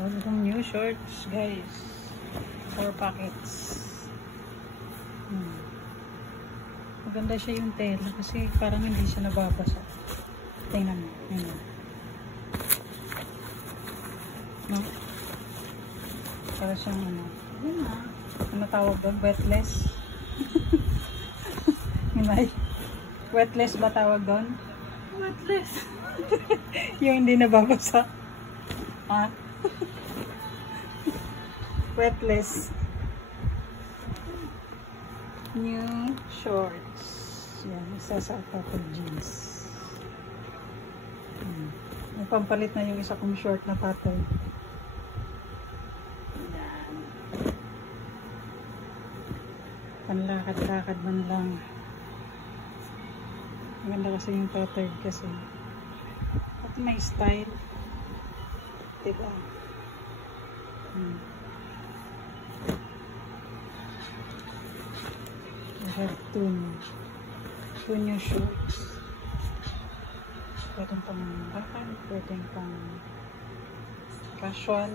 Bagong new shorts, guys. 4 packets. Maganda siya yung tela kasi parang hindi siya nababasa. Tingnan mo. Yun. No? Para siyang ano. Yun na. Ano tawag doon? Wetless. Hinay. Wetless ba tawag doon? Wetless. Yung hindi nababasa. Ha? Wetless. New shorts. Yan. Isa sa tatag jeans. Pampalit na yung isa kong short na tatay. Yan. Panlakad-lakad man lang. Maganda kasi yung tatay kasi. At may style. Diba? I have two new shorts. Pwedeng pang bakal, pwedeng pang casual.